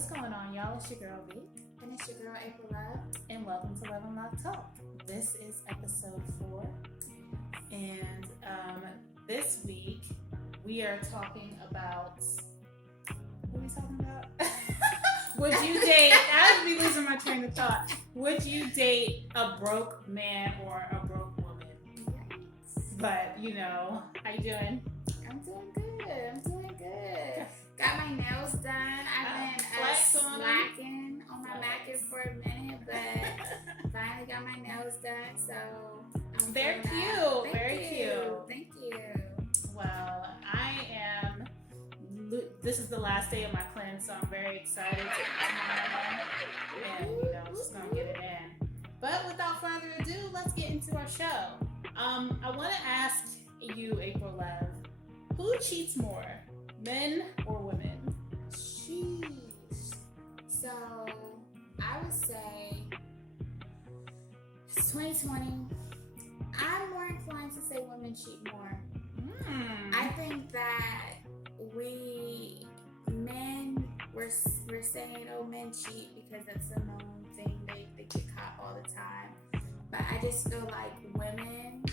What's going on, y'all? It's your girl, Vee. And it's your girl, April Love. And welcome to Love and Love Talk. This is episode 4. And this week, we are talking about... What are we talking about? Would you date... I would be losing my train of thought. Would you date a broke man or a broke woman? Yikes. But, you know, how you doing? I'm doing good. Got my nails done. I've been slacking on my Maccas for a minute, but finally got my nails done, so I'm They're feeling cute. that. Very cute. Thank you. Well, this is the last day of my cleanse, so I'm very excited to and just gonna get it in. But without further ado, let's get into our show. I want to ask you, April Love, who cheats more, men or women? Jeez. So I would say it's 2020. I'm more inclined to say women cheat more. I think that we're saying, oh, men cheat because that's a known thing. They get caught all the time. But I just feel like women,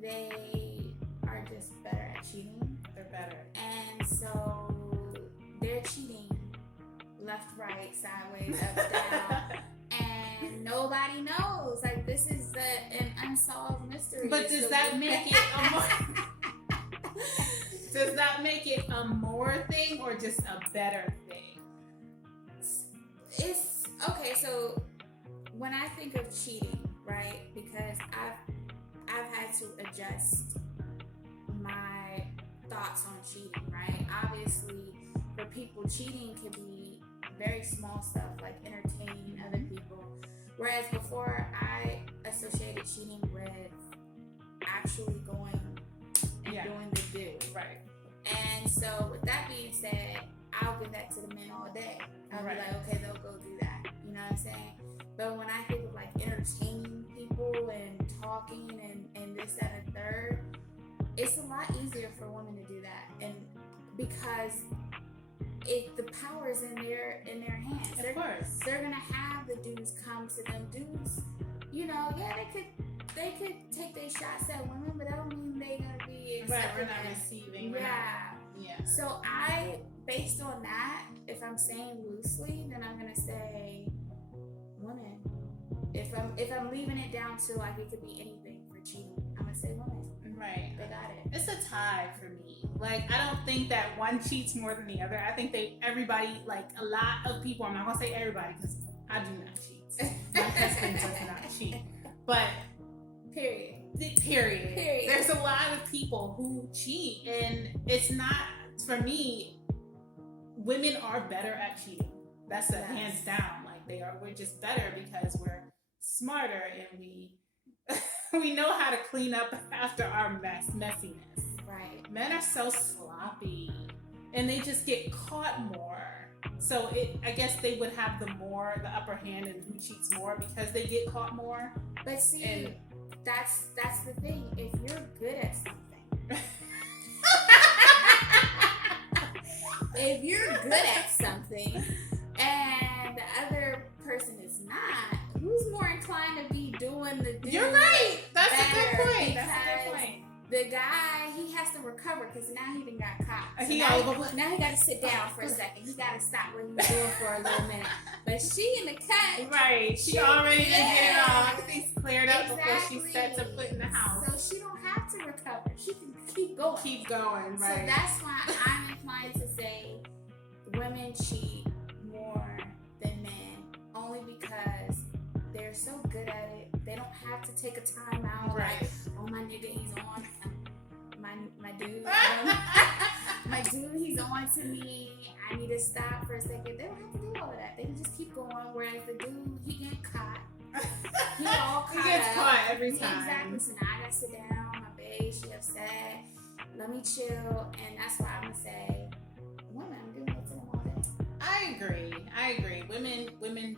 they are just better at cheating. They're better. And so they're cheating left, right, sideways, up, down. And nobody knows. Like, this is an unsolved mystery. But does that make it a more... Does that make it a more thing or just a better thing? It's okay. So when I think of cheating, right? Because I've had to adjust my thoughts on cheating, right? Obviously, for people, cheating can be very small stuff like entertaining other people. Whereas before, I associated cheating with actually going and doing the do. Right. And so with that being said, I'll give that to the men all day. I'll be like, okay, they'll go do that. You know what I'm saying? But when I think of like entertaining people and talking and this, that, and third, it's a lot easier for women to do that. And because the power is in their hands. Of course. They're gonna have the dudes come to them. Dudes, they could take their shots at women, but that don't mean they're gonna be right. We're not receiving. Yeah. So based on that, if I'm saying loosely, then I'm gonna say women. If I'm leaving it down to like it could be anything for cheating, I'm gonna say women. Right. They got it. It's a tie for me. Like, I don't think that one cheats more than the other. I think everybody, like a lot of people, I'm not gonna say everybody because I do not cheat. My husband does not cheat. But Period. There's a lot of people who cheat, and it's not, for me, women are better at cheating. That's a hands down. Like, we're just better because we're smarter and we know how to clean up after our messiness. Right. Men are so sloppy and they just get caught more. So I guess they would have the upper hand in who cheats more because they get caught more. But see, that's the thing. If you're good at something, if you're good at something and the other person is not, who's more inclined to be doing the do? You're right. That's a good point. The guy, he has to recover because now he done got caught. So now he got to sit down for a second. He got to stop what he's doing for a little minute. But she in the cut. Right. She already did get it all. Everything's cleared up before she sets her foot in the house. So she don't have to recover. She can keep going. Keep going, right. So that's why I'm inclined to say women cheat more than men. Only because they're so good at it. They don't have to take a time out. Right. Like, oh, my nigga, he's on. My dude. My dude, he's on to me. I need to stop for a second. They don't have to do all of that. They can just keep going. Whereas the dude, he get caught. He all caught. He gets caught every time. Exactly. So now I gotta sit down. My babe, she upset. Let me chill. And that's why I'm gonna say, women, I'm giving it to them all day. I agree. Women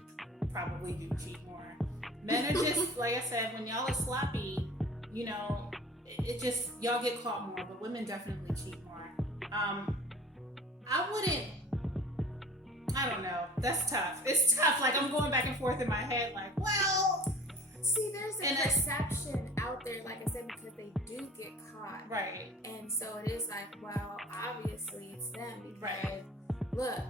probably do cheat more. Men are just, like I said, when y'all are sloppy, it just, y'all get caught more, but women definitely cheat more. I I don't know. That's tough. It's tough. Like, I'm going back and forth in my head, like, well. See, there's a perception out there, like I said, because they do get caught. Right. And so it is like, well, obviously it's them. Because, right. Look,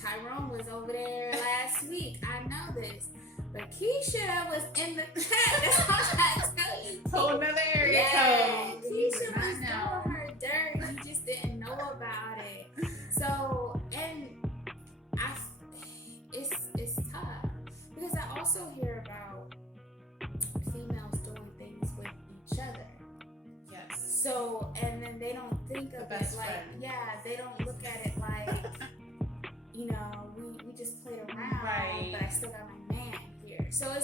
Tyrone was over there last week. I know this. But Keisha was in the cut. That's all I tell you. Whole another area yeah, code. Keisha was doing her dirt. You just didn't know about it. So, and it's tough. Because I also hear about females doing things with each other. Yes. So, and then they don't think of it like, they don't look at it like, you know, we just played around, right. but I still got my man here. So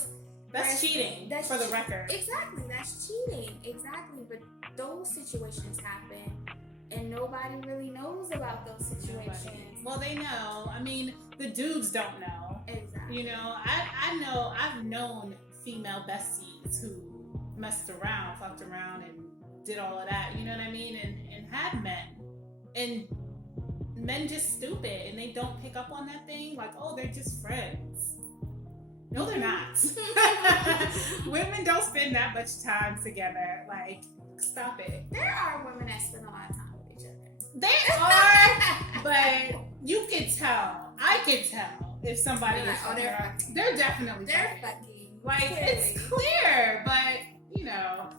that's cheating, for the record. Exactly, that's cheating. Exactly, but those situations happen, and nobody really knows about those situations. Nobody. Well, they know. I mean, the dudes don't know. Exactly. You know, I know. I've known female besties who messed around, fucked around, and did all of that. You know what I mean? And had men, and men just stupid, and they don't pick up on that thing. Like, oh, they're just friends. No, they're not. Women don't spend that much time together. Like, stop it. There are women that spend a lot of time with each other. They are, but you can tell. I can tell if somebody is fucking. They're definitely fucking. Like, clearly. It's clear, but you know,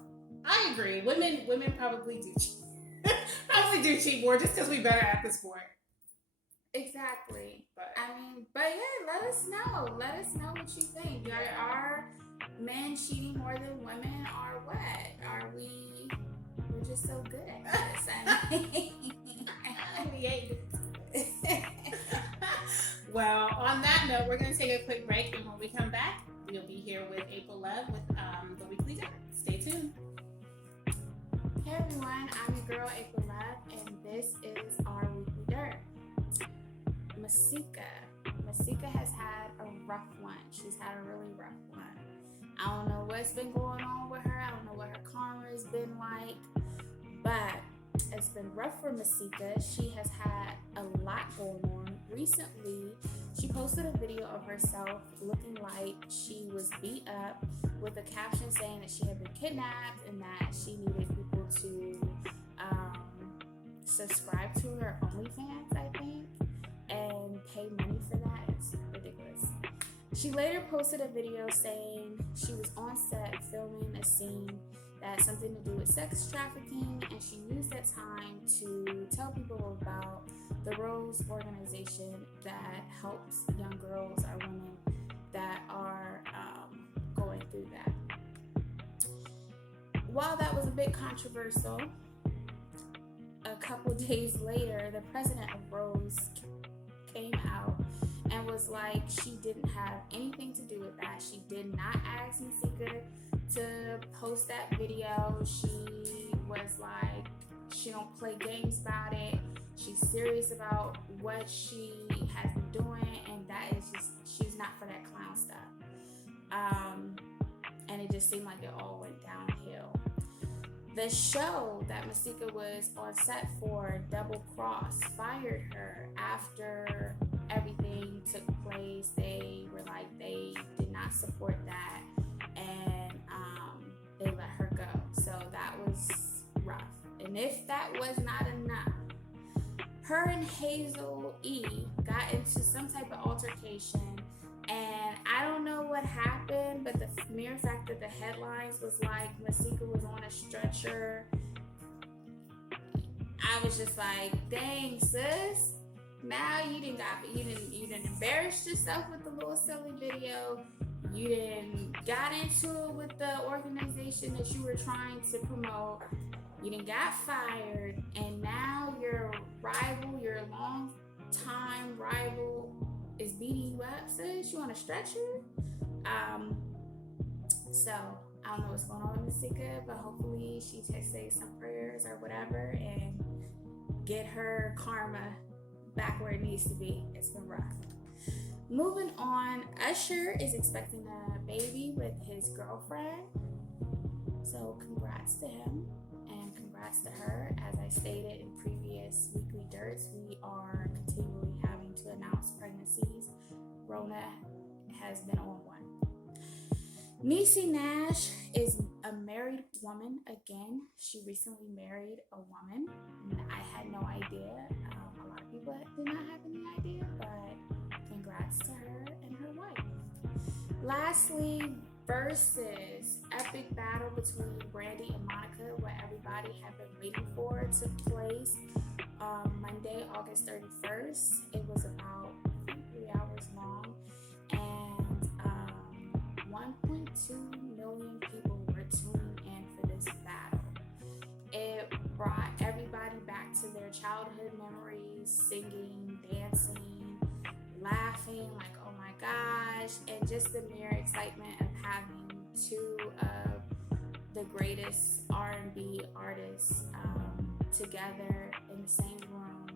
I agree. Women probably do cheat. Probably do cheat more just because we better at the sport. Exactly. But yeah, let us know. Let us know what you think. Yeah. Are men cheating more than women, or what? Are we're just so good at this? Well, on that note, we're going to take a quick break, and when we come back, we'll be here with April Love with the Weekly Dirt. Stay tuned. Hey everyone, I'm your girl April Love, and this is our Weekly Dirt. Masika has had a rough one. She's had a really rough one. I don't know what's been going on with her. I don't know what her karma has been like, but it's been rough for Masika. She has had a lot going on. Recently, she posted a video of herself looking like she was beat up with a caption saying that she had been kidnapped and that she needed people to subscribe to her OnlyFans, I think, and pay money for that. It's ridiculous. She later posted a video saying she was on set filming a scene that had something to do with sex trafficking, and she used that time to tell people about the Rose organization that helps young girls or women that are going through that. While that was a bit controversial, a couple days later, the president of Rose came out and was like she didn't have anything to do with that. She did not ask Masika to post that video. She was like, she don't play games about it. She's serious about what she has been doing, and that is just, she's not for that clown stuff. And it just seemed like it all went downhill. The show that Masika was on set for, Double Cross, fired her after everything took place. They were like, they did not support that, and they let her go. So that was rough. And if that was not enough, her and Hazel E got into some type of altercation, and I don't know what happened, but the mere fact that the headlines was like Masika was on a stretcher, I was just like, dang, sis, now you didn't embarrass yourself with the little silly video. You didn't got into it with the organization that you were trying to promote. You done got fired, and now your rival, your long-time rival, is beating you up, sis. You on a stretcher? So I don't know what's going on with Masika, but hopefully she says some prayers or whatever and get her karma back where it needs to be. It's been rough. Moving on, Usher is expecting a baby with his girlfriend. So congrats to him. And congrats to her. As I stated in previous Weekly Dirts, we are continually having to announce pregnancy Rona has been on one. Niecy Nash is a married woman again. She recently married a woman. I had no idea. A lot of people did not have any idea, but congrats to her and her wife. Lastly, Versus, epic battle between Brandy and Monica, what everybody had been waiting for, took place Monday, August 31st. It was about 3 hours long, and 1.2 million people were tuning in for this battle. It brought everybody back to their childhood memories, singing, dancing, laughing, like, oh my gosh, and just the mere excitement of having two of the greatest R&B artists together in the same room,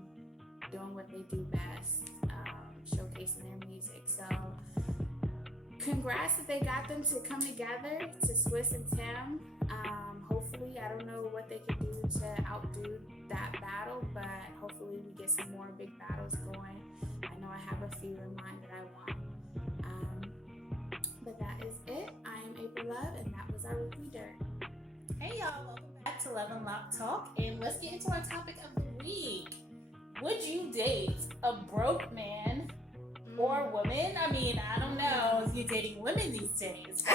doing what they do best, showcasing their music. So congrats that they got them to come together, to Swiss and Tim. Hopefully, I don't know what they can do to outdo that battle, but hopefully we get some more big battles going. I know I have a few in mind that I want. But that is it. I am April Love, and that was our weekly dirt. Hey y'all, welcome back to Love and Lock Talk, and let's get into our topic of the week. Would you date a broke man or woman? I mean, I don't know if you're dating women these days.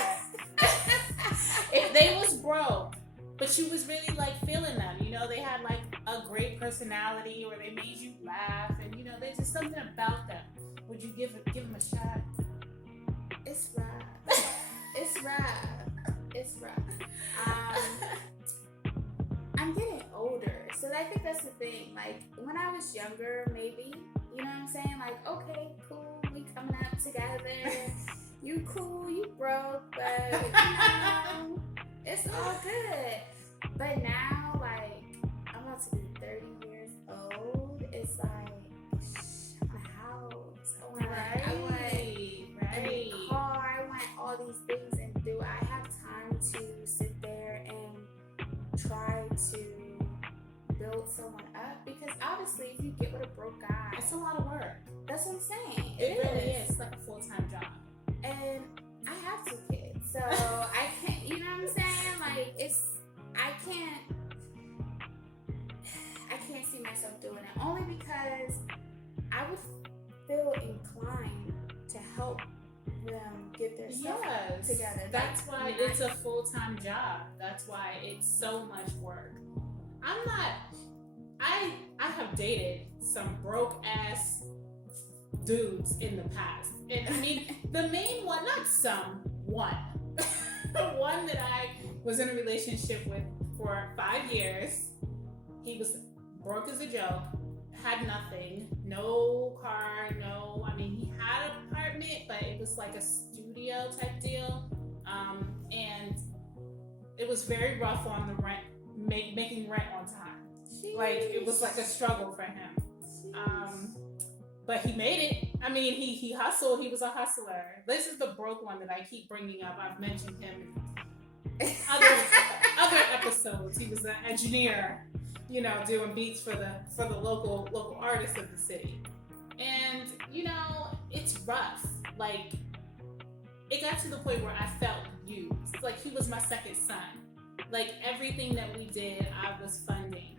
If they was broke, but you was really like feeling them, you know, they had like a great personality, or they made you laugh, and you know, there's just something about them. Would you give them a shot? It's rough. It's rough. It's rough. I'm getting older, so I think that's the thing. Like, when I was younger, maybe, you know what I'm saying? Like, okay, cool, we coming up together. You cool, you broke, but you know, it's all good. But now, like, I'm about to be 30 years old. It's like, a house. I want a car. I want all these things, and do I have time to sit there and try to build someone up? Because obviously, if you get with a broke guy, It's a lot of work. that's what I'm saying. It really is. It's like a full-time job. And I have 2 kids, so I can't, you know what I'm saying? Like, I can't see myself doing it, only because I would feel inclined to help them get their stuff together. That's why it's a full-time job. That's why it's so much work. I have dated some broke-ass dudes in the past. And I mean, the main one, not some, one. The one that I was in a relationship with for 5 years. He was broke as a joke, had nothing, no car, he had an apartment, but it was like a studio type deal. And it was very rough on the rent, making rent on time. Jeez. Like, it was like a struggle for him. But he made it. I mean, he hustled. He was a hustler. This is the broke one that I keep bringing up. I've mentioned him in other episodes. He was an engineer, you know, doing beats for the local artists of the city. And, you know, it's rough. Like, it got to the point where I felt used. Like, he was my second son. Like, everything that we did, I was funding.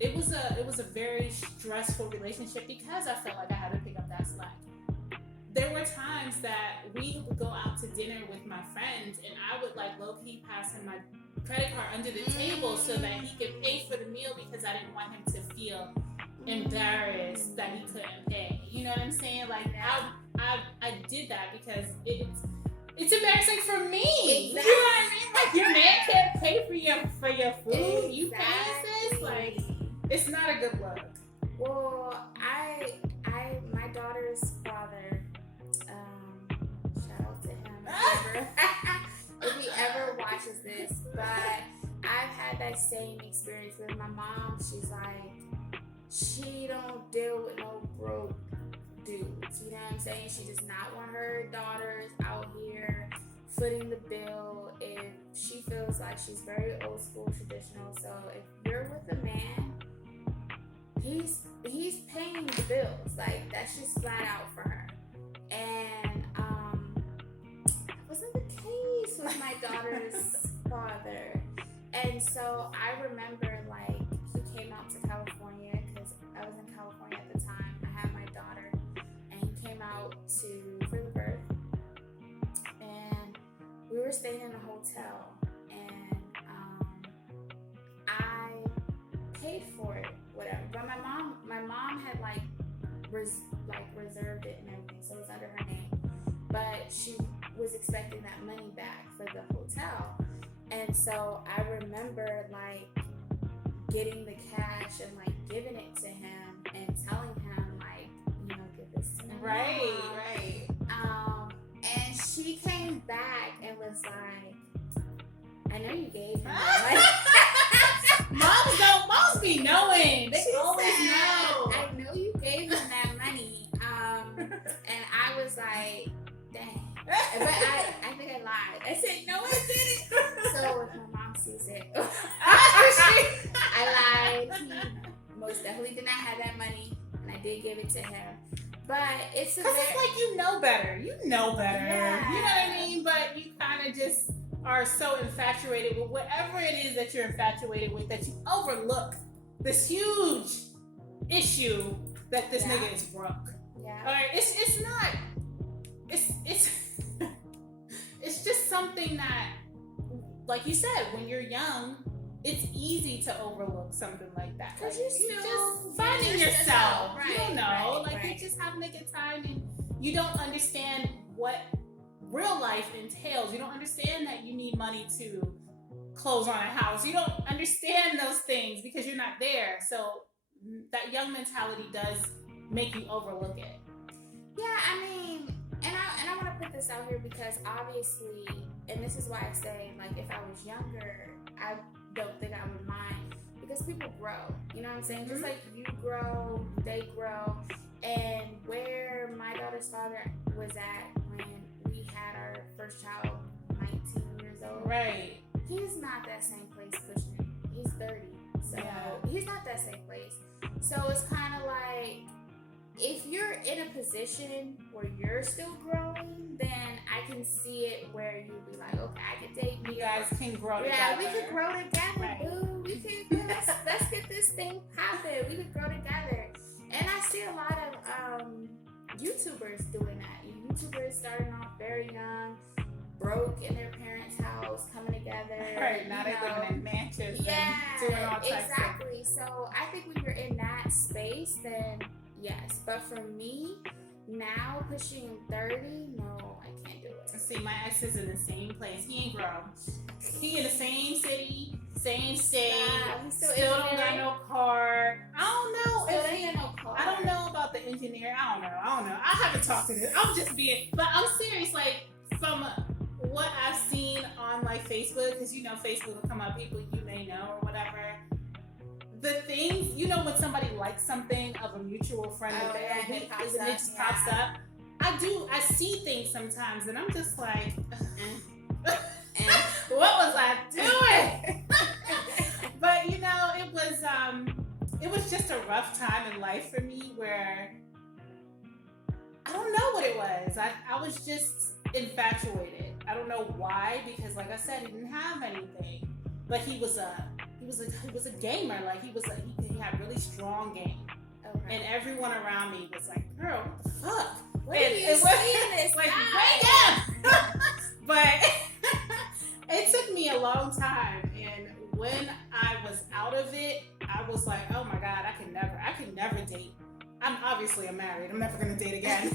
It was a very stressful relationship because I felt like I had to pick up that slack. There were times that we would go out to dinner with my friends, and I would like low-key pass him my credit card under the table so that he could pay for the meal, because I didn't want him to feel embarrassed that he couldn't pay. You know what I'm saying? Like, I did that because it's embarrassing for me. Exactly. You know what I mean? Like, your man can't pay for your food. Exactly. You pay this? Like, it's not a good look. Well, my daughter's father, shout out to him if he ever watches this, but I've had that same experience with my mom. She's like, she don't deal with no broke dudes, you know what I'm saying? She does not want her daughters out here footing the bill. If she feels like she's very old school, traditional, so if you're with a man, he's paying the bills. Like, that's just flat out for her. this was my daughter's father. And so I remember, like, he came out to California because I was in California at the time. I had my daughter, and he came out for the birth. And we were staying in a hotel, and I paid for it, whatever. But my mom had reserved it and everything, so it was under her name. But she was expecting that money back for the hotel. And so I remember, like, getting the cash and, like, giving it to him and telling him, like, you know, give this to me. Right. And she came back and was like, I know you gave him that money. Moms be knowing. They She always said, know. I know you gave him that money. And I was like, dang. But I think I lied. I said, no, I didn't. So if my mom sees it, I lied. He most definitely did not have that money, and I did give it to him. But it's Because it's like you know better. You know better. Yeah. You know what I mean? But you kind of just are so infatuated with whatever it is that you're infatuated with that you overlook this huge issue that this nigga is broke. Yeah. All right, it's not. It's just something that, like you said, when you're young, it's easy to overlook something like that. Because Like, you're you're still just finding yourself. Right, You don't know. right. You're just having a good time, and you don't understand what real life entails. You don't understand that you need money to close on a house. You don't understand those things because you're not there. So that young mentality does make you overlook it. Yeah, I mean, and I want to put this out here because obviously, and this is why I say, like, if I was younger, I don't think I would mind because people grow. You know what I'm saying? Mm-hmm. Just like you grow, they grow. And where my daughter's father was at when we had our first child, 19 years old. Right. He's not that same place pushing. He's 30. So he's not that same place. So it's kind of like, if you're in a position where you're still growing, then I can see it where you'll be like, okay, I can date you. You guys can grow together. Yeah, we could grow together, Right. boo. We can let's get this thing popping. We could grow together. And I see a lot of YouTubers doing that. YouTubers starting off very young, broke in their parents' house, coming together. Right, now they're living in mansions Yeah, and doing all types exactly. So I think when you're in that space, then yes. But for me, now pushing 30, no, I can't do it. See, my ex is in the same place. He ain't grown. He in the same city, same state. He's Still don't got no car. I don't know. Still ain't got no car. I don't know about the engineer. I don't know. I haven't talked to this. I'm just being, but I'm serious. Like, from what I've seen on like Facebook, because you know Facebook will come up people you may know or whatever. The things, you know, when somebody likes something of a mutual friend, and it just pops up. I see things sometimes, and I'm just like, what was I doing? But you know, it was just a rough time in life for me where I don't know what it was. I was just infatuated. I don't know why, because like I said, he didn't have anything, but he was a gamer. Like he had really strong game, and everyone around me was like, "Girl, what the fuck?" What are you seeing this like, guy? wake up! But it took me a long time, and when I was out of it, I was like, "Oh my God, I can never date." I'm married. I'm never gonna date again.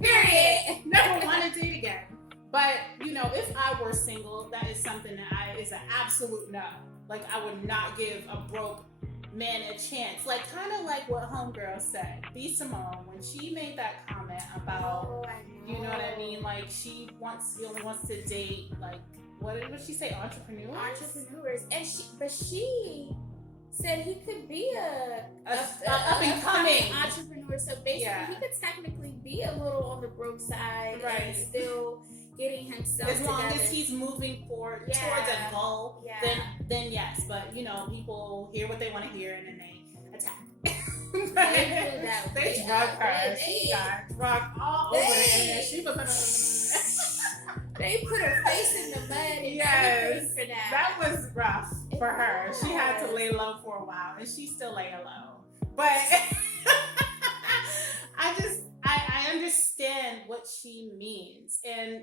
Period. Never want to date again. But you know, if I were single, that is something that is an absolute no. Like, I would not give a broke man a chance. Like, kind of like what homegirl said, B. Simone, when she made that comment about, you know what I mean? Like, she only wants to date, like, what did she say? Entrepreneurs. And she said he could be a up and coming entrepreneur. So basically, he could technically be a little on the broke side, right, and still getting himself as long together. as he's moving towards a goal. Then yes. But you know, people hear what they want to hear, and then they attack. They drug her. She got drugged all over the internet. She was They put her face in the mud and everything for that. That was rough for her. She had to lay low for a while, and she's still laying low. But I understand what she means. And,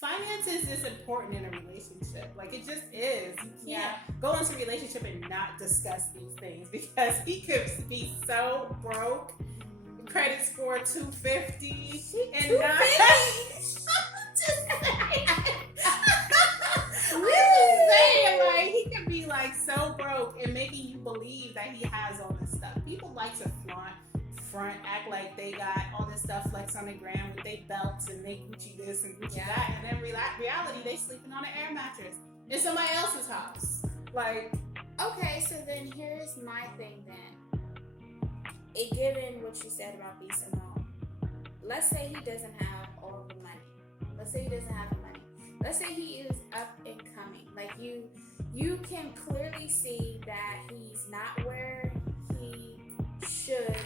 finances is important in a relationship. Like, it just is. You can't go into a relationship and not discuss these things, because he could be so broke, credit score 250, and 250? Like, he could be like so broke and making you believe that he has all this stuff. People like to front, act like they got all this stuff, flex on the ground with their belts and they Gucci this and Gucci that, and then reality they sleeping on an air mattress in somebody else's house. Like, okay, so then here's my thing then. Given what you said about B. Simone, let's say he doesn't have all the money. Let's say he doesn't have the money. Let's say he is up and coming. Like, you can clearly see that he's not where he should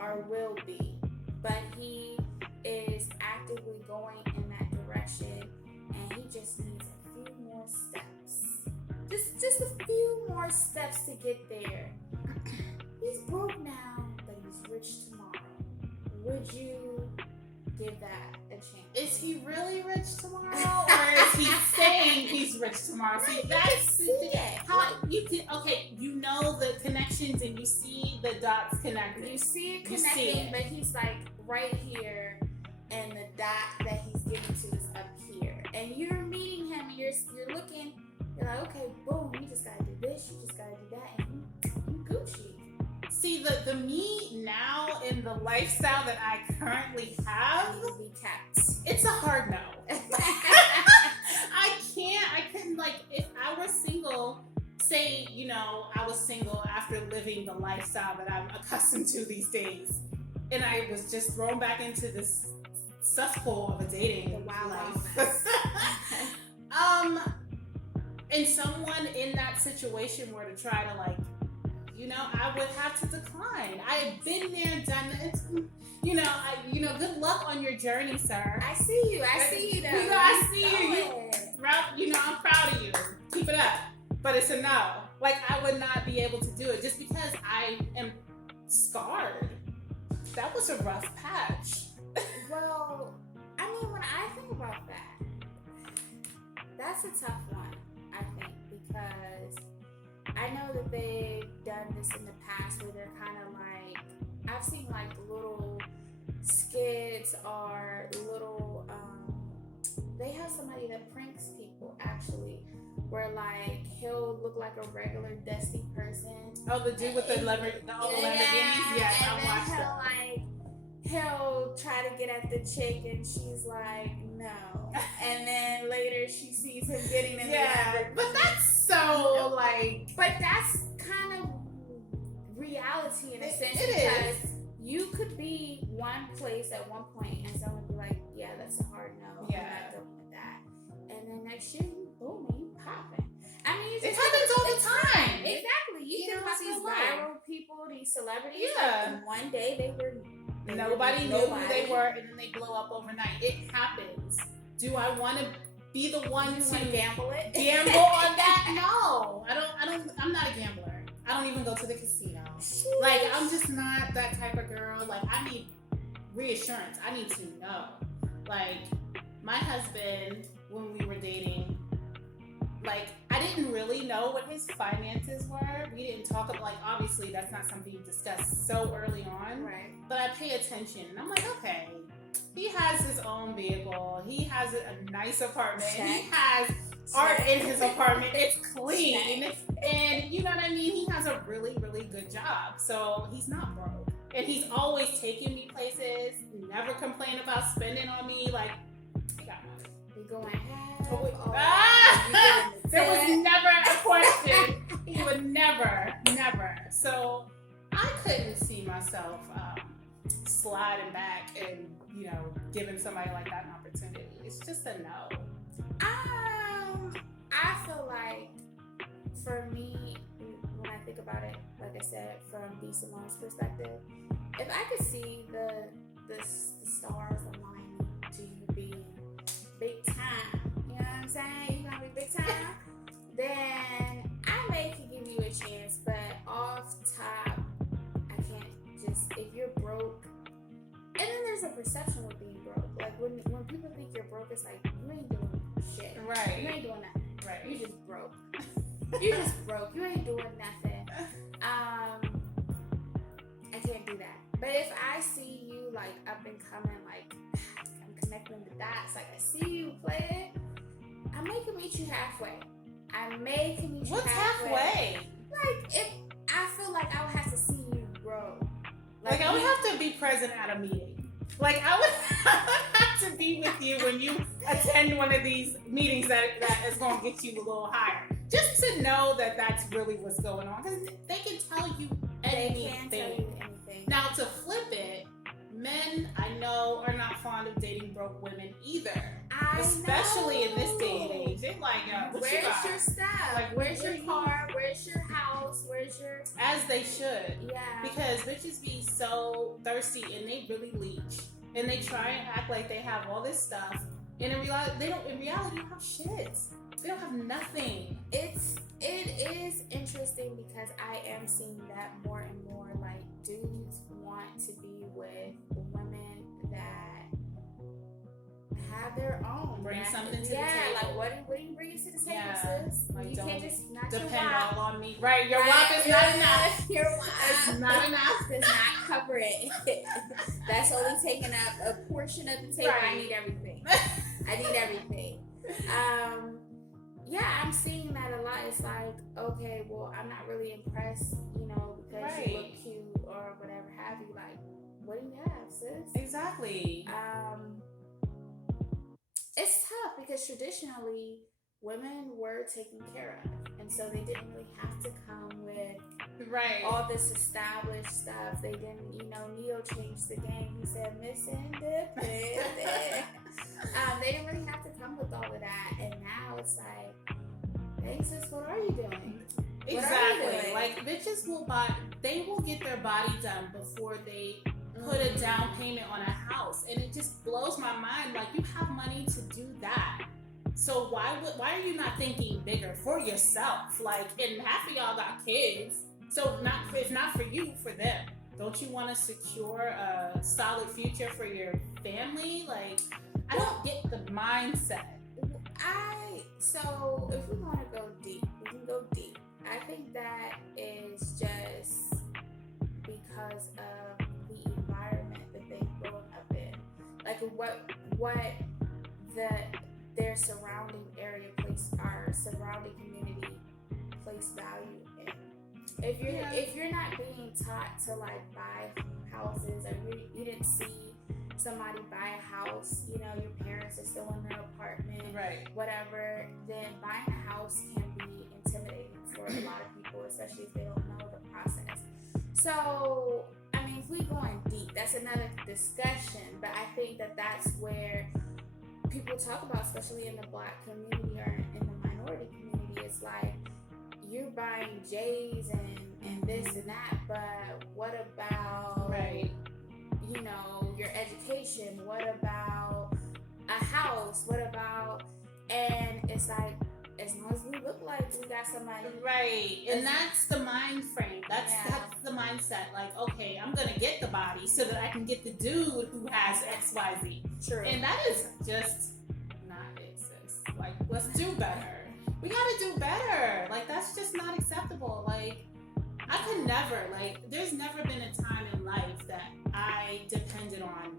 or will be, but he is actively going in that direction, and he just needs a few more steps. Just a few more steps to get there. He's broke now, but he's rich tomorrow. Would you give that a chance? Is he really rich tomorrow, or is he saying he's rich tomorrow? See, that's how you can. Okay, you know the connections, and you see the dots connected. You see it connecting, but he's like right here, and the dot that he's getting to is up here. And you're meeting him, and you're looking. You're like, okay, boom, you just gotta do this, you just gotta do that, and you Gucci. See, the me now in the lifestyle that I currently have, it's a hard no. I couldn't, like, if I were single, say, I was single after living the lifestyle that I'm accustomed to these days, and I was just thrown back into this cesspool of a dating life. And someone in that situation were to try to, like, I would have to decline. I have been there, done it. Good luck on your journey, sir. I see you. I see you, though. I see you. I'm proud of you. Keep it up. But it's a no. Like, I would not be able to do it just because I am scarred. That was a rough patch. Well, I mean, when I think about that, that's a tough one, I think, because I know that they've done this in the past where they're kind of like, I've seen like little skits or little, they have somebody that pranks people actually, where like he'll look like a regular dusty person. Oh, the dude with the Lamborghinis? Yes, I watched that. He'll try to get at the chick and she's like, no. And then later she sees him getting in the Lamborghini. But that's so But that's kind of reality in a sense. It because you could be one place at one point and someone would be like, yeah, that's a hard no. Yeah. I'm not going with that. And then next year, you booming, you popping. I mean, it happens all the time. Exactly. You think about these viral people, these celebrities. Yeah. And one day they were... Nobody knew who they were, and then they blow up overnight. It happens. Do I want to be the one to gamble on that? No, I don't. I'm not a gambler. I don't even go to the casino. Like, I'm just not that type of girl. Like, I need reassurance. I need to know. Like, my husband, when we were dating, like, I didn't really know what his finances were. We didn't talk about, like, obviously that's not something you discuss so early on. Right. But I pay attention. And I'm like, okay, he has his own vehicle. He has a nice apartment. Check. He has art in his apartment. It's clean. And you know what I mean? He has a really, really good job. So he's not broke. And he's always taking me places. Never complain about spending on me. Like, he got money. We going half. There was never a question. He would never. So I couldn't see myself sliding back and, giving somebody like that an opportunity. It's just a no. I feel like for me, when I think about it, like I said, from B. Simone's perspective, if I could see the stars aligning to you being big time, you know what I'm saying? You're gonna be big time, then I may could give you a chance, but off top, I can't just, if you're broke, and then there's a perception of being broke. Like when people think you're broke, it's like you ain't doing shit. Right. You ain't doing nothing. Right. You just broke. You just broke. You ain't doing nothing. I can't do that. But if I see you like up and coming, like I'm connecting the dots, like I see you playing, I may can meet you halfway. What's halfway? Like if I feel like I would have to see you grow. Like I would have to be present at a meeting. Like I would have to be with you when you attend one of these meetings that is going to get you a little higher. Just to know that that's really what's going on. Because they can tell you anything. They can tell you anything. Now to flip it, men I know are not fond of dating broke women either. Especially in this day and age. They're like, where's your stuff? Like, where's your car? Where's your house? Where's your... As they should. Yeah. Because bitches be so thirsty and they really leech. And they try and act like they have all this stuff. And in reality, they don't have shit. They don't have nothing. It is interesting because I am seeing that more and more. Like, dudes want to be with women that have their own. Bring something to the table. table. Like what do you bring to the table, sis? Like, you don't can't just not depend your all on me. Right, your WAP is not enough. Your WAP is not enough. Does not cover it. That's only taking up a portion of the table. Right. I need everything. I need everything. Yeah, I'm seeing that a lot. It's like, okay, well, I'm not really impressed, because you look cute or whatever have you. Like, what do you have, sis? Exactly. It's tough because traditionally women were taken care of, and so they didn't really have to come with all this established stuff. They didn't, Neo changed the game. He said, Miss Independent. They didn't really have to come with all of that, and now it's like, hey sis, what are you doing? Exactly. Like bitches they will get their body done before they put a down payment on a house, and it just blows my mind. Like, you have money to do that, so why are you not thinking bigger for yourself? Like, and half of y'all got kids, so if not for you, for them. Don't you want to secure a solid future for your family? Like, I don't get the mindset. So if we want to go deep, we can go deep. I think that is just because of the environment that they've grown up in, like what their surrounding area our surrounding community place value in. If you're not being taught to like buy houses, or you didn't see somebody buy a house, your parents are still in their apartment, whatever, then buying a house can be intimidating for a lot of people, especially if they don't know the process. So, I mean, if we're going deep, that's another discussion, but I think that that's where people talk about, especially in the Black community or in the minority community, it's like, you're buying J's and this and that, but what about your education? What about a house? What about, and it's like, as long as we look like we got somebody. And that's the mind frame. That's the mindset. Like, okay, I'm gonna get the body so that I can get the dude who has XYZ. True. And that is just not it, sis. Like, let's do better. We gotta do better. Like, that's just not acceptable. Like, I could never, there's never been a time in life that I depended on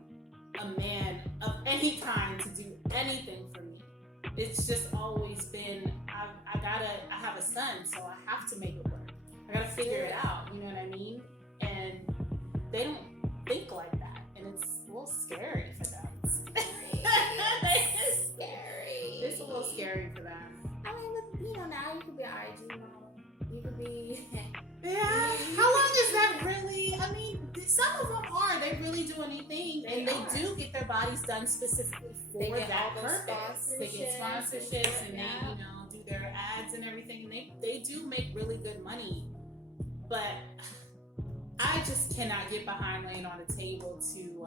a man of any kind to do anything for me. It's just always been, I have a son, so I have to make it work. I gotta figure it out, you know what I mean? And they don't think like that, and it's a little scary for them. It's scary. It's a little scary for them. I mean, now you could be an IG model. You could be... Yeah. How long is that really? I mean, some of them are. They really do anything, and they do get their bodies done specifically for that purpose. They get sponsorships, and they, do their ads and everything. And they do make really good money but I just cannot get behind laying on the table to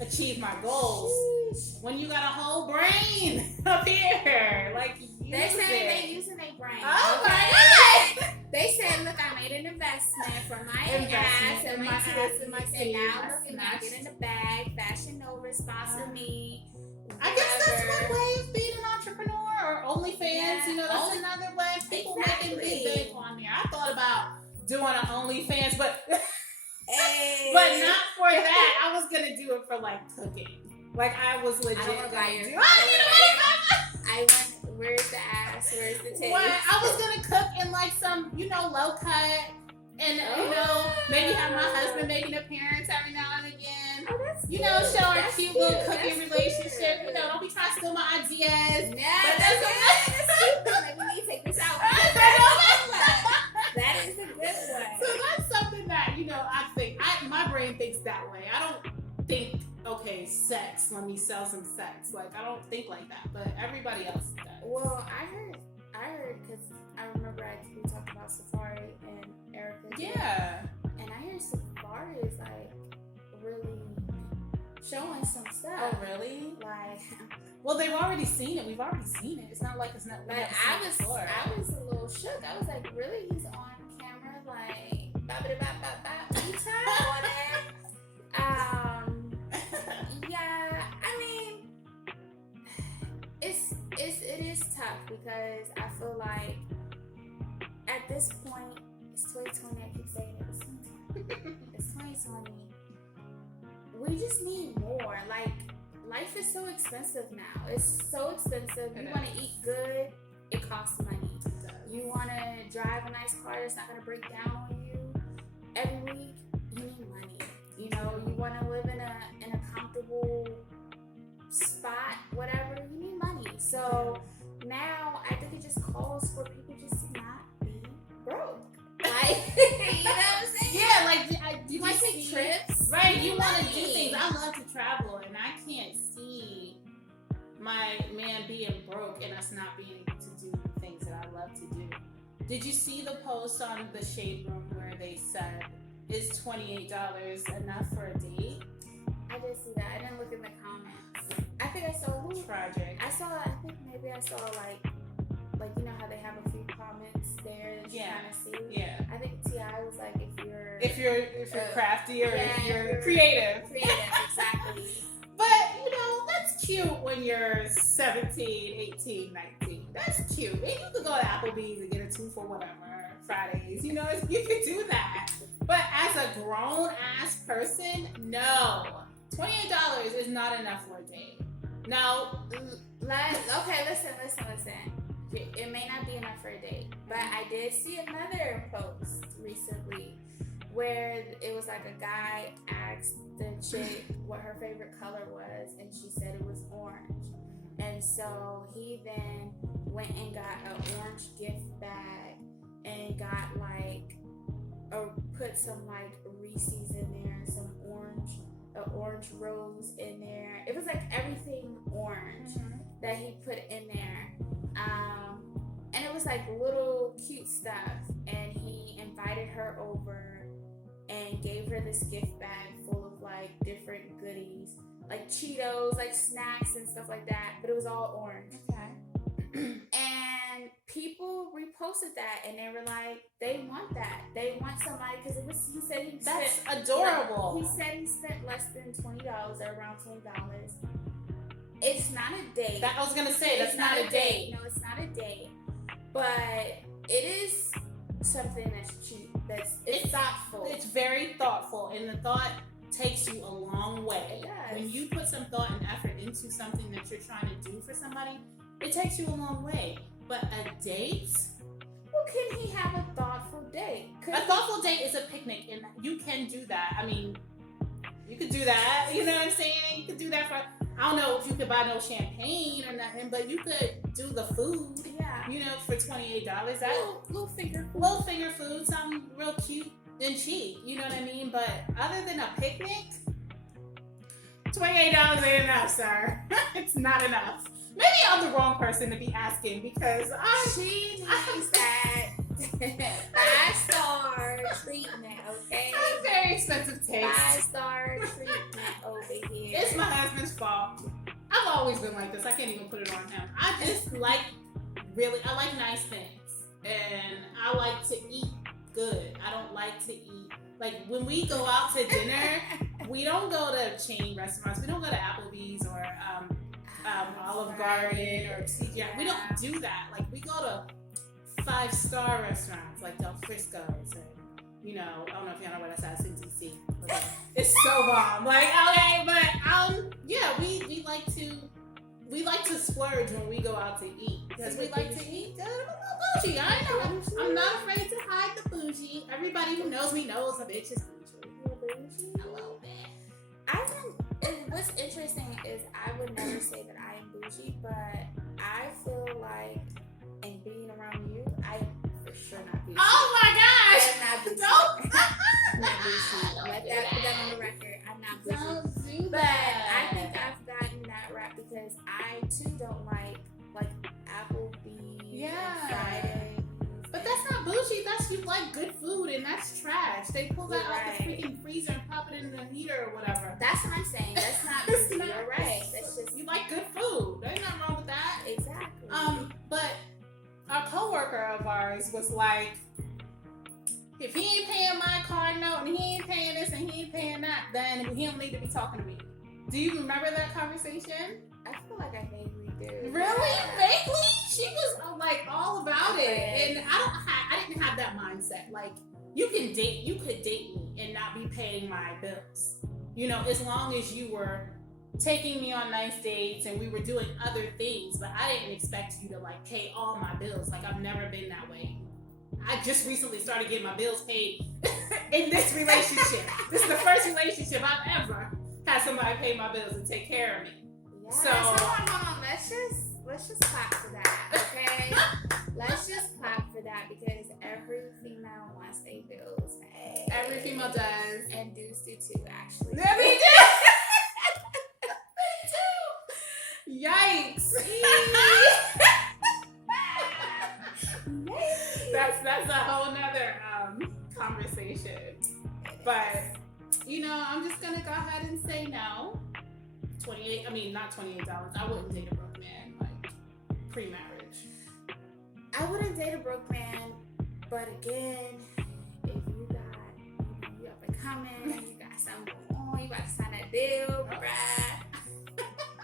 achieve my goals. Sheesh. When you got a whole brain up here, like They're saying they using their brain. Oh okay? my God! They said, look, I made an investment for my ass and my tits and my titties. now look and I get in the bag. Fashion Nova sponsor me. I guess that's one way of being an entrepreneur, or OnlyFans. Yeah. You know, that's another way. People making big on there. I thought about doing an OnlyFans, but Hey. but not for that. I was gonna do it for like cooking. Like I was legit. I don't wanna buy your- I went, where's the ass? Where's the titties? Well, I was gonna cook in like some, low cut, and maybe have my husband make an appearance every now and again. Oh, that's Show our That's cute little cute. cooking That's relationship. cute. Don't be trying to steal my ideas. Yeah, But that's that's okay. That's cute. Like, we need to take this out. That is a good one. So that's something that, I think, my brain thinks that way. I don't think, okay, sex, let me sell some sex. Like, I don't think like that, but everybody else does. Well, I heard, because I remember we talked about Safari and Erica. Yeah. And I heard Safari is like really showing some stuff. Oh, really? Like, Well, they've already seen it. We've already seen it. It's not like it's not. but I was a little shook. I was like, really? He's on camera, like, me time on it. Yeah, I mean, it is tough because I feel like at this point, it's 2020. I keep saying it's 2020. We just need more. Like, life is so expensive now. It's so expensive. You want to eat good, it costs money. You want to drive a nice car that's not going to break down on you every week, you need money. You want to live in a comfortable spot, whatever, you need money. So now I think it just calls for people just to not be broke. Like, you know what I'm saying? Yeah, like You want to take trips? Right, you want to do money. things. I love to travel, and I can't see my man being broke and us not being able to do the things that I love to do. Did you see the post on the Shade Room where they said, is $28 enough for a date? I did see that. I didn't look in the comments. I think I saw who? Tragic. I think maybe I saw like you know how they have a few comments there that you kind of see. Yeah. I think T.I. was like, If you're crafty or if yeah, you're creative. Exactly. But, that's cute when you're 17, 18, 19. That's cute. And you could go to Applebee's and get a 2 for whatever, Fridays. You could do that. But as a grown-ass person, no. $28 is not enough for a date. No. Okay, listen. It may not be enough for a date, but I did see another post recently where it was like a guy asked the chick what her favorite color was, and she said it was orange. And so he then went and got an orange gift bag and got put some Reese's in there, some orange rose in there. It was like everything orange that he put in there. And it was like little cute stuff. And he invited her over and gave her this gift bag full of different goodies, like Cheetos, like snacks and stuff like that. But it was all orange. Okay. And people reposted that, and they were like, they want that. They want somebody, because he said he That's spent, adorable. he said he spent less than $20, or around $20. It's not a date. I was going to say, that's not a date. No, it's not a date. But it is something that's cheap. It's thoughtful. It's very thoughtful, and the thought takes you a long way. Yes. When you put some thought and effort into something that you're trying to do for somebody, it takes you a long way. But a date? Well, can he have a thoughtful date? A thoughtful date is a picnic, and you can do that. I mean, you could do that. You know what I'm saying? You could do that for, I don't know if you could buy no champagne or nothing, but you could do the food. Yeah. For $28. Little finger food. Little finger food, something real cute and cheap. You know what I mean? But other than a picnic, $28 ain't enough, sir. It's not enough. Maybe I'm the wrong person to be asking, because she needs that 5-star treatment, okay? Very expensive taste. 5-star treatment over here. It's my husband's fault. I've always been like this. I can't even put it on him. I just like I like nice things. And I like to eat good. I don't like to eat. Like when we go out to dinner, we don't go to chain restaurants. We don't go to Applebee's or Olive Garden or CGI. We don't do that. Like we go to 5-star restaurants like Del Frisco's and I don't know if y'all know what that's at, CTC. It's so bomb. Like, okay, but yeah, we like to splurge when we go out to eat because we like to eat good. I'm a little bougie. I know. I'm not afraid to hide the bougie. Everybody who knows me knows a bitch is bougie. A little bit. I think what's interesting is I would never say that I am bougie, but I feel like in being around you, I am for sure not bougie. Oh my gosh! I'm not bougie. Don't. Not bougie. Let that put that on the record. I'm not bougie. Don't do But that. I think I've gotten that rap because I too don't like Applebee's and Fridays. But that's not bougie. That's you like good food and that's trash. They pull that out the Right. freaking freezer and pop it in the heater or whatever. That's what I'm saying. That's not It's bougie. not- You're right. That's just You like good food. There's nothing wrong with that. exactly. But a coworker of ours was like, if he ain't paying my car note and he ain't paying this and he ain't paying that, then he don't need to be talking to me. Do you remember that conversation? I feel like I vaguely do. Really? Yeah. Vaguely? She was like all about it. And I didn't have that mindset. Like you could date me and not be paying my bills. As long as you were taking me on nice dates and we were doing other things, but I didn't expect you to like pay all my bills. Like I've never been that way. I just recently started getting my bills paid in this relationship. This is the first relationship I've ever had somebody pay my bills and take care of me. Yes. So- Hold on. Let's just clap for that, okay? Let's just clap for that because every female wants their bills paid. Every female does. And dudes do too, actually. Yeah, they do. Yikes. That's a whole nother conversation. But I'm just gonna go ahead and say no. Not $28. I wouldn't date a broke man like pre-marriage. I wouldn't date a broke man, but again, if you up and coming, you got something going on, you about to sign that deal, bruh,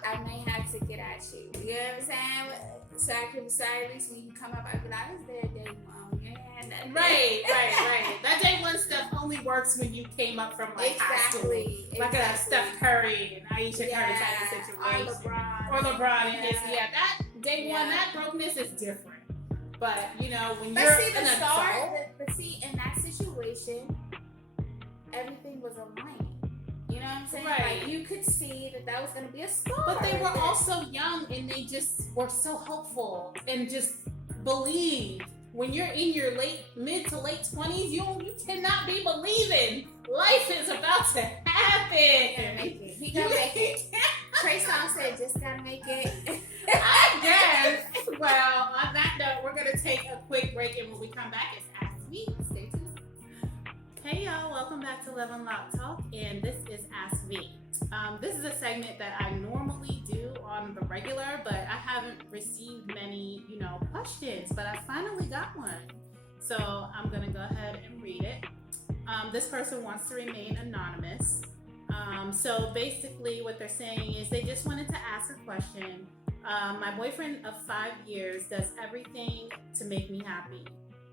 I may have to get at you. You know what I'm saying? So at least when you come up, I'd be like, I was there day one. You ain't had nothing. Right. That day one stuff only works when you came up from like high school. Like a Steph Curry and Aisha Curry type of situation. Or LeBron and his, that day one, that brokenness is different. But, when But you're see, an adult. but see, in that situation, everything was aligning. You know what I'm saying? Right. Like, you could see that was going to be a story. But they were also young and they just were so hopeful and just believed. When you're in your mid to late 20s, you cannot be believing. Life is about to happen. He gonna make it. Trey Songz said, just gotta make it. I guess. Well, on that note, we're going to take a quick break, and when we come back, it's Ask Me. Stay tuned. Hey, y'all. Welcome back to Love and Lock Talk, and this is Ask Me. This is a segment that I normally do on the regular, but I haven't received many, questions, but I finally got one. So I'm going to go ahead and read it. This person wants to remain anonymous. So basically what they're saying is they just wanted to ask a question. My boyfriend of 5 years does everything to make me happy.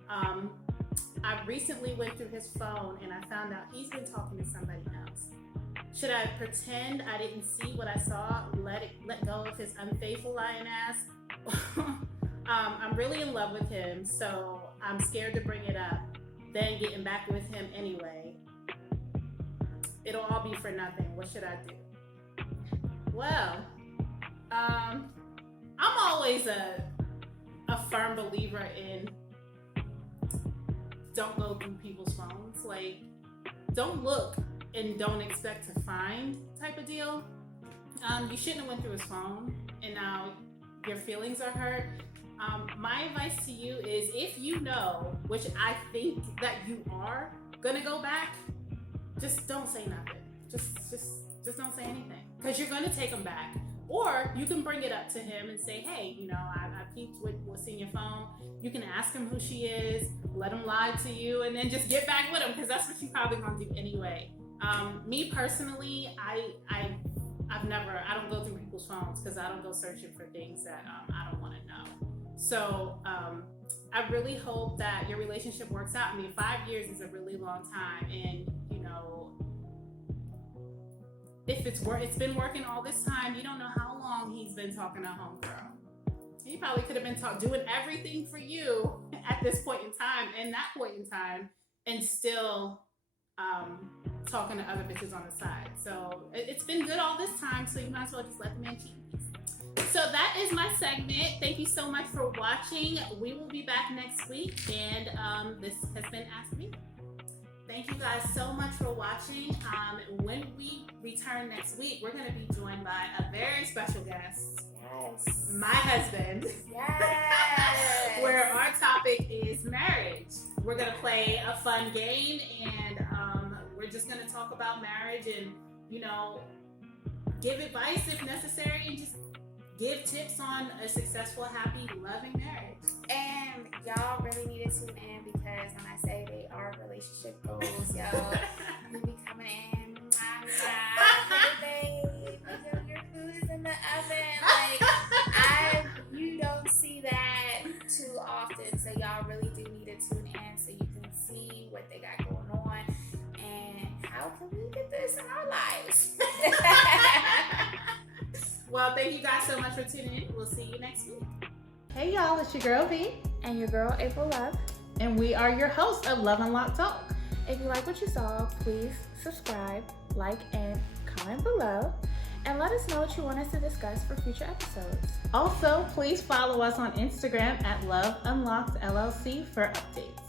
I recently went through his phone and I found out he's been talking to somebody else. Should I pretend I didn't see what I saw, let go of his unfaithful lying ass? I'm really in love with him, so I'm scared to bring it up, then getting back with him anyway. It'll all be for nothing. What should I do? Well, I'm always a firm believer in don't go through people's phones. Like, don't look and don't expect to find type of deal. You shouldn't have went through his phone and now your feelings are hurt. My advice to you is, if you know, which I think that you are gonna go back, just don't say nothing. Just don't say anything, because you're gonna take him back. Or you can bring it up to him and say, hey, you know, I peeped what's in your phone. You can ask him who she is, let him lie to you, and then just get back with him, because that's what you're probably gonna do anyway. Me personally, I don't go through people's phones, because I don't go searching for things that I don't want to know. So I really hope that your relationship works out. I mean, 5 years is a really long time, and you know, if it's been working all this time, you don't know how long he's been talking to homegirl. He probably could have been doing everything for you at this point in time, and that point in time, and still talking to other bitches on the side. So it's been good all this time, so you might as well just let the man cheat. So that is my segment. Thank you so much for watching. We will be back next week, and this has been Ask Me. Thank you guys so much for watching. When we return next week, we're going to be joined by a very special guest. Yes. My husband. Yes. Where our topic is marriage. We're going to play a fun game, and we're just going to talk about marriage and, you know, give advice if necessary, and just give tips on a successful, happy, loving marriage. And y'all really need to tune in, because when I say they are relationship goals, y'all, you be coming in, hey babe, your food is in the oven. Like, you don't see that too often, so y'all really do need to tune in so you can see what they got going on and how can we get this in our lives. Well, thank you guys so much for tuning in. We'll see you next week. Hey y'all, it's your girl Vee. And your girl April Love. And we are your hosts of Love Unlocked Talk. If you like what you saw, please subscribe, like, and comment below. And let us know what you want us to discuss for future episodes. Also, please follow us on Instagram at Love Unlocked LLC for updates.